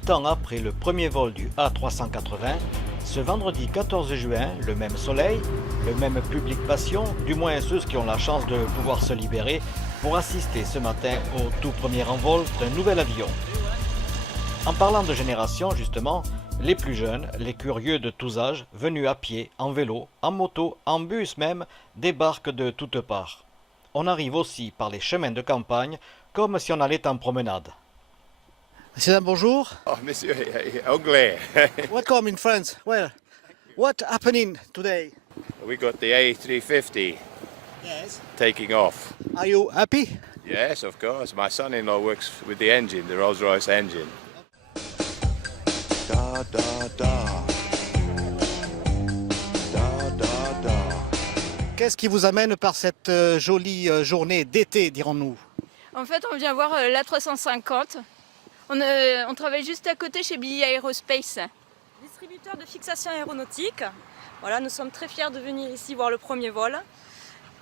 8 ans après le premier vol du A380, ce vendredi 14 juin, le même soleil, le même public passion, du moins ceux qui ont la chance de pouvoir se libérer pour assister ce matin au tout premier envol d'un nouvel avion. En parlant de génération, justement, les plus jeunes, les curieux de tous âges, venus à pied, en vélo, en moto, en bus même, débarquent de toutes parts. On arrive aussi par les chemins de campagne, comme si on allait en promenade. Monsieur, bonjour. Oh, monsieur, ugly. Welcome in France. Well, what happening today? We got the A350 Yes. taking off. Are you happy? Yes, of course. My son-in-law works with the engine, the Rolls-Royce engine. Da da da. Da da da. Qu'est-ce qui vous amène par cette jolie journée d'été, dirons-nous? En fait, on vient voir l'A350. On travaille juste à côté chez Billy Aerospace. Distributeur de fixation aéronautique. Voilà, nous sommes très fiers de venir ici voir le premier vol.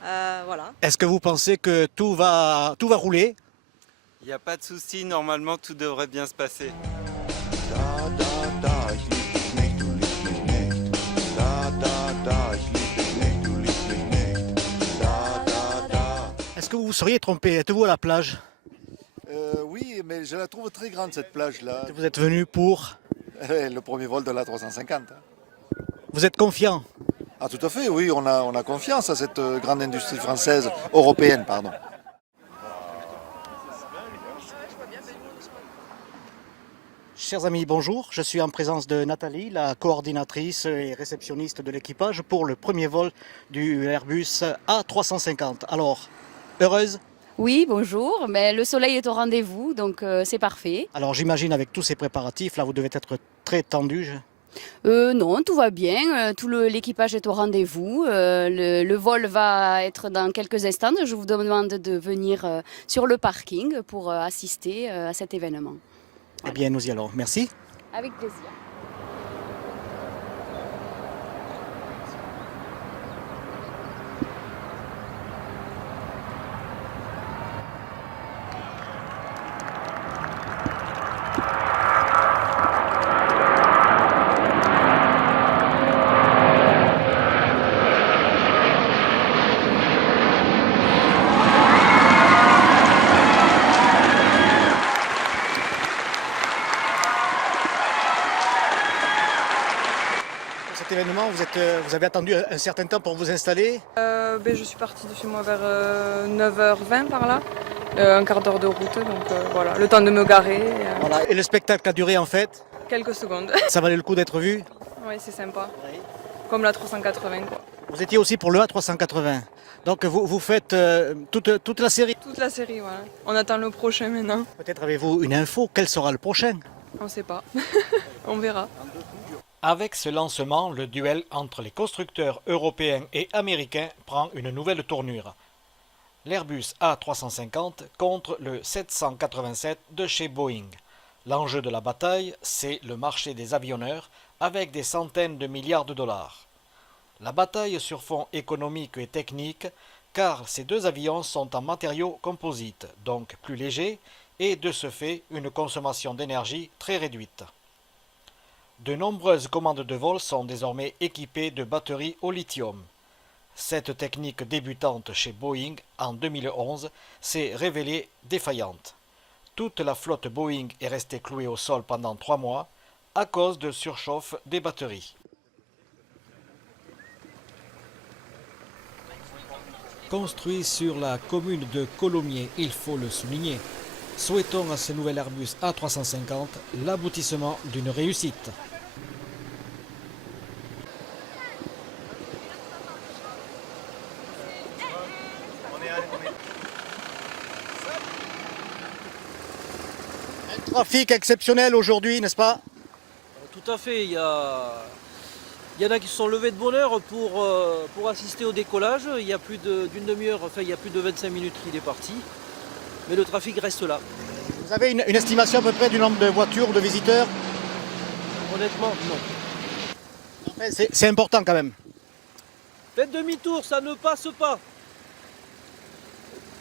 Voilà. Est-ce que vous pensez que tout va rouler? Il n'y a pas de souci, normalement tout devrait bien se passer. Da da da, ich lieb dich nicht, du liebst mich nicht. Da da da, ich lieb dich nicht, du liebst mich nicht. Da da da. Est-ce que vous vous seriez trompé? Êtes-vous à la plage? Oui, mais je la trouve très grande cette plage-là. Vous êtes venu pour... Le premier vol de l'A350. Vous êtes confiant? Ah tout à fait, oui, on a confiance à cette grande industrie française, européenne, pardon. Chers amis, bonjour. Je suis en présence de Nathalie, la coordinatrice et réceptionniste de l'équipage pour le premier vol du Airbus A350. Alors, heureuse? Oui, bonjour. Mais le soleil est au rendez-vous, donc c'est parfait. Alors j'imagine avec tous ces préparatifs, là vous devez être très tendu. Non, tout va bien. Tout l'équipage est au rendez-vous. Le vol va être dans quelques instants. Je vous demande de venir sur le parking pour assister à cet événement. Eh bien nous y allons. Merci. Avec plaisir. Cet événement, vous avez attendu un certain temps pour vous installer. Je suis partie de chez moi vers 9h20 par là. Un quart d'heure de route, donc voilà, le temps de me garer. Voilà. Et le spectacle a duré en fait. Quelques secondes. Ça valait le coup d'être vu. Oui, c'est sympa. Comme la 380 quoi. Vous étiez aussi pour le A380. Donc vous faites toute la série. Toute la série, voilà. On attend le prochain maintenant. Peut-être avez-vous une info, quel sera le prochain? On ne sait pas. On verra. Avec ce lancement, le duel entre les constructeurs européens et américains prend une nouvelle tournure. L'Airbus A350 contre le 787 de chez Boeing. L'enjeu de la bataille, c'est le marché des avionneurs avec des centaines de milliards de dollars. La bataille sur fond économique et technique, car ces deux avions sont en matériaux composites, donc plus légers, et de ce fait une consommation d'énergie très réduite. De nombreuses commandes de vol sont désormais équipées de batteries au lithium. Cette technique débutante chez Boeing en 2011 s'est révélée défaillante. Toute la flotte Boeing est restée clouée au sol pendant 3 mois à cause de surchauffe des batteries. Construit sur la commune de Colomiers, il faut le souligner. Souhaitons à ce nouvel Airbus A350 l'aboutissement d'une réussite. Un trafic exceptionnel aujourd'hui, n'est-ce pas? Tout à fait, il y en a qui se sont levés de bonne heure pour assister au décollage. Il y a plus d'une demi-heure, enfin il y a plus de 25 minutes qu'il est parti. Mais le trafic reste là. Vous avez une estimation à peu près du nombre de voitures ou de visiteurs? Honnêtement, non. C'est important quand même. Faites demi-tour, ça ne passe pas.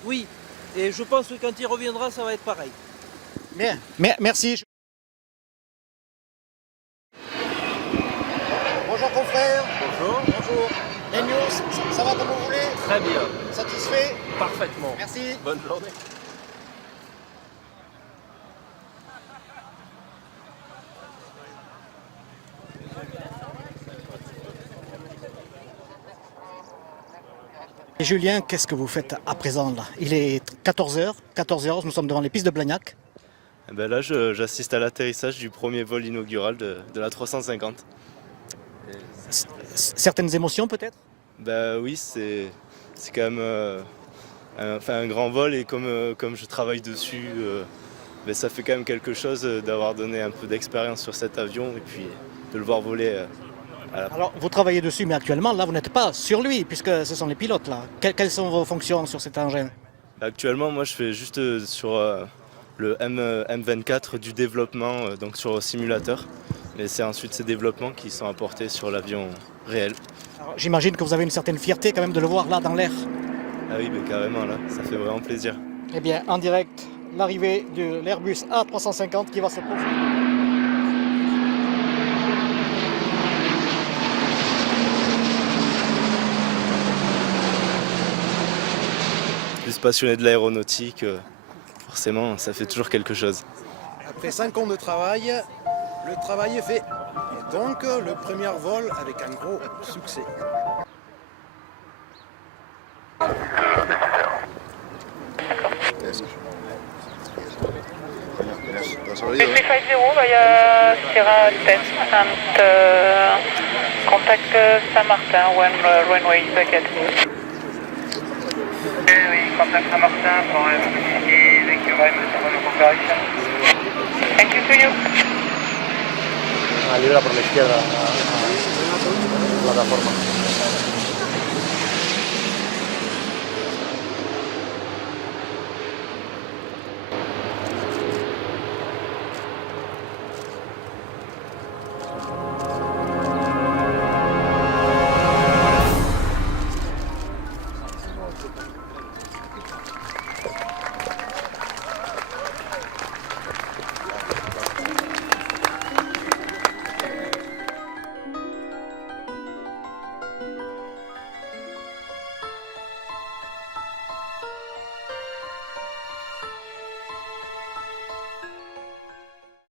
Oui, et je pense que quand il reviendra, ça va être pareil. Bien, merci. Bonjour confrère. Bonjour. Bonjour. Les news, ça va comme vous voulez? Très bien. Satisfait? Parfaitement. Merci. Bonne journée. Et Julien, qu'est-ce que vous faites à présent là? Il est 14h, nous sommes devant les pistes de Blagnac. Eh ben là, j'assiste à l'atterrissage du premier vol inaugural de la 350. Certaines émotions peut-être? Ben oui, c'est quand même un grand vol et comme je travaille dessus, ben ça fait quand même quelque chose d'avoir donné un peu d'expérience sur cet avion et puis de le voir voler. Alors vous travaillez dessus, mais actuellement là vous n'êtes pas sur lui puisque ce sont les pilotes là. Quelles sont vos fonctions sur cet engin? Actuellement, moi je fais juste sur le M24 du développement, donc sur le simulateur. Et c'est ensuite ces développements qui sont apportés sur l'avion réel. J'imagine que vous avez une certaine fierté quand même de le voir là dans l'air. Ah oui, mais carrément là, ça fait vraiment plaisir. Eh bien, en direct, l'arrivée de l'Airbus A350 qui va se poser. Plus passionné de l'aéronautique, forcément, ça fait toujours quelque chose. Après 5 ans de travail, le travail est fait. Et donc, le premier vol avec un gros succès. via Sierra 10 and contact Saint-Martin when runway is vacated. Oui, contact Saint-Martin for thank you very much for your cooperation. Thank you to you. Libra por la izquierda, la plataforma.